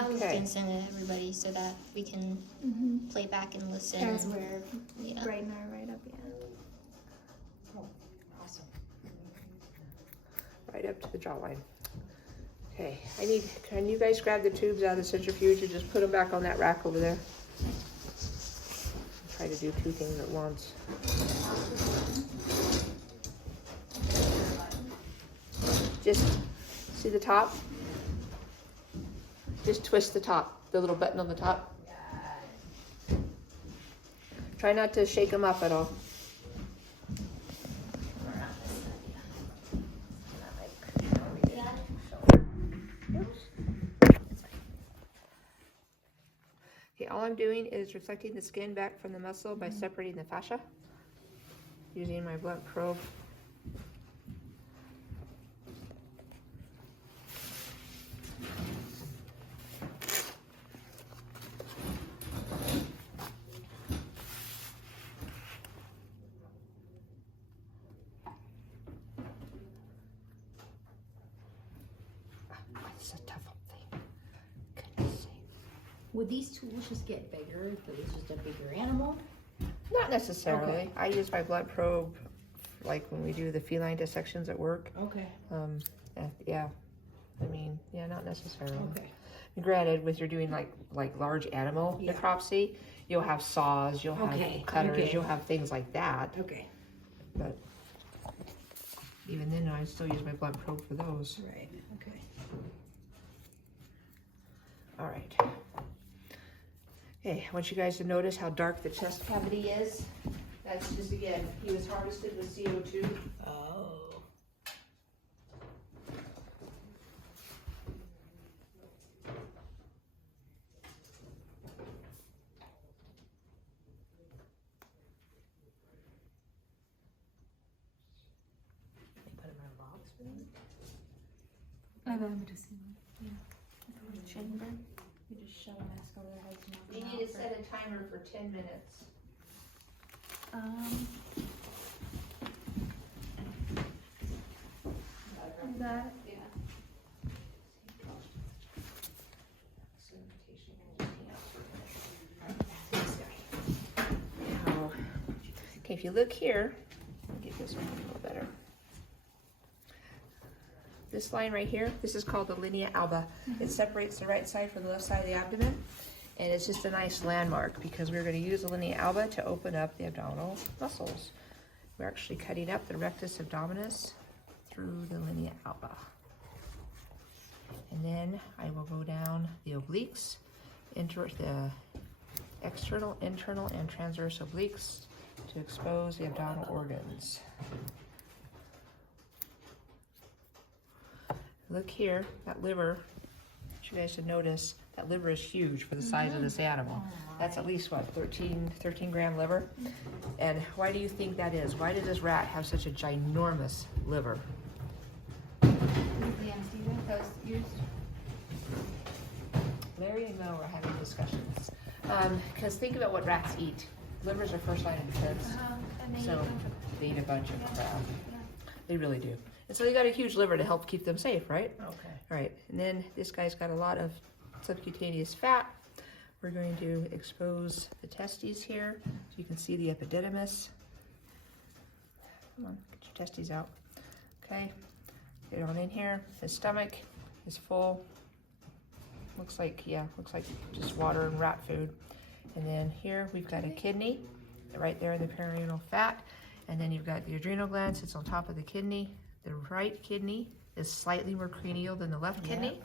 I was gonna send it to everybody so that we can play back and listen. As and, we're writing our write-up, Oh, awesome. Right up to the jawline. Okay, can you guys grab the tubes out of the centrifuge and just put them back on that rack over there? Try to do two things at once. Just see the top? Just twist the top, the little button on the top. Try not to shake them up at all. Okay, all I'm doing is reflecting the skin back from the muscle by separating the fascia using my blunt probe. It's a tough thing. Goodness sake. Would these tools just get bigger if it was just a bigger animal? Not necessarily. Okay. I use my blood probe like when we do the feline dissections at work. Okay. Yeah. I mean, yeah, not necessarily. Okay. Granted, with you're doing like large animal necropsy, you'll have saws, you'll have cutters, you'll have things like that. Okay. But even then, I still use my blood probe for those. Right. Okay. All right. Okay, I want you guys to notice how dark the chest cavity is. That's just, again, he was harvested with CO2. Oh. They put him in a box for them? I've only just seen one. Yeah. Chamber. You just shove a mask over their heads and knock You them need out to for- set a timer for 10 minutes. That, Now, okay, if you look here, let me get this one a little better. This line right here, this is called the linea alba. It separates the right side from the left side of the abdomen, and it's just a nice landmark because we're going to use the linea alba to open up the abdominal muscles. We're actually cutting up the rectus abdominis through the linea alba. And then I will go down the obliques, the external, internal, and transverse obliques to expose the abdominal organs. Look here, that liver, I want you guys to notice, that liver is huge for the size of this animal. That's at least, what, 13 gram liver? And why do you think that is? Why did this rat have such a ginormous liver? the anesthesia that was used. Larry and Mel were having discussions. Because think about what rats eat. Livers are first line of defense. And they So they eat a bunch of crap. They really do. And so they got a huge liver to help keep them safe, right? Okay. All right, and then this guy's got a lot of subcutaneous fat. We're going to expose the testes here so you can see the epididymis. Come on, get your testes out. Okay, get on in here. His stomach is full. Looks like just water and rat food. And then here we've got a kidney right there in the perineal fat. And then you've got the adrenal gland sits on top of the kidney. The right kidney is slightly more cranial than the left kidney.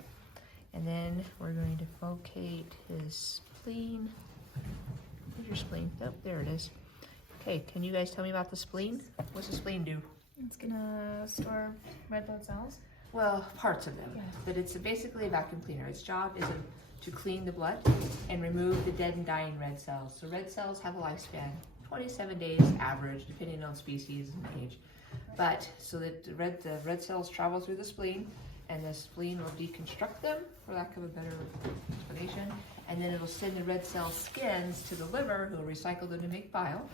And then we're going to locate his spleen. Where's your spleen? Oh, there it is. Okay, can you guys tell me about the spleen? What's the spleen do? It's gonna store red blood cells. Well, parts of them, but it's basically a vacuum cleaner. Its job is to clean the blood and remove the dead and dying red cells. So red cells have a lifespan, 27 days average, depending on species and age. But so that the red cells travel through the spleen, and the spleen will deconstruct them, for lack of a better explanation, and then it'll send the red cell skins to the liver, who will recycle them to make bile.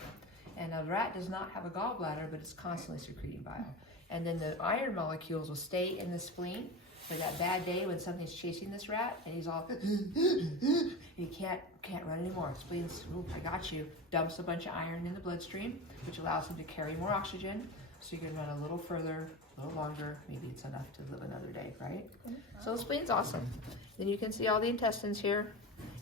And a rat does not have a gallbladder, but it's constantly secreting bile. And then the iron molecules will stay in the spleen, for that bad day when something's chasing this rat and he's all, he can't run anymore. Spleens, ooh, I got you. Dumps a bunch of iron in the bloodstream, which allows him to carry more oxygen, so you can run a little further, a little longer. Maybe it's enough to live another day, right? So the spleen's awesome. Then you can see all the intestines here.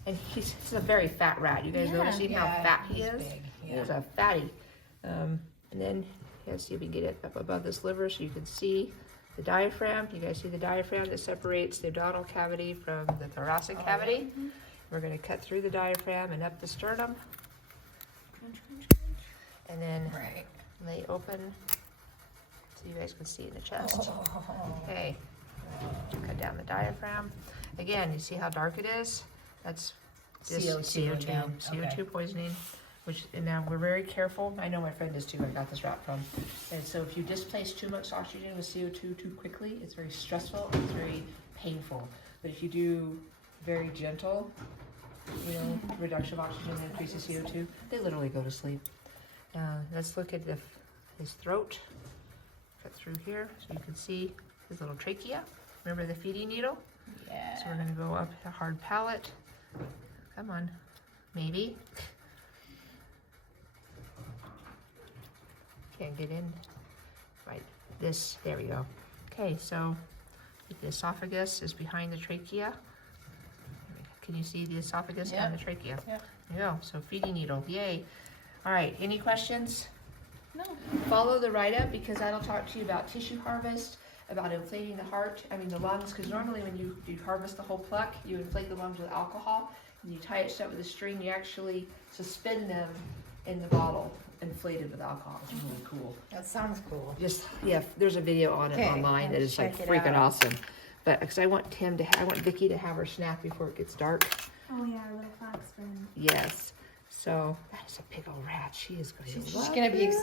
And he's a very fat rat. You guys noticing how fat he is? big, He's a fatty. And then, let's see if we can get it up above this liver so you can see the diaphragm. You guys see the diaphragm that separates the abdominal cavity from the thoracic cavity? We're going to cut through the diaphragm and up the sternum. And then lay open so you guys can see in the chest. Okay, cut down the diaphragm. Again, you see how dark it is? That's just CO2 poisoning, which, and now we're very careful. I know my friend is too, I got this rat from. And so if you displace too much oxygen with CO2 too quickly, it's very stressful, it's very painful. But if you do very gentle, reduction of oxygen and increase of CO2, they literally go to sleep. Let's look at his throat. Cut through here so you can see his little trachea. Remember the feeding needle? Yeah. So we're going to go up the hard palate. Come on. Maybe. Can't get in. Right. There we go. Okay, so the esophagus is behind the trachea. Can you see the esophagus and the trachea? Yep. There you go. So feeding needle. Yay. All right. Any questions? No. Follow the write-up because that'll talk to you about tissue harvest, about inflating the lungs, because normally when you harvest the whole pluck, you inflate the lungs with alcohol, and you tie it shut with a string, you actually suspend them in the bottle, inflated with alcohol. It's really cool. That sounds cool. There's a video on it online that is like freaking awesome. But because I want Vicky to have her snack before it gets dark. Oh yeah, our little fox friend. Yes. So that is a big old rat. She is going to love She's gonna be excited.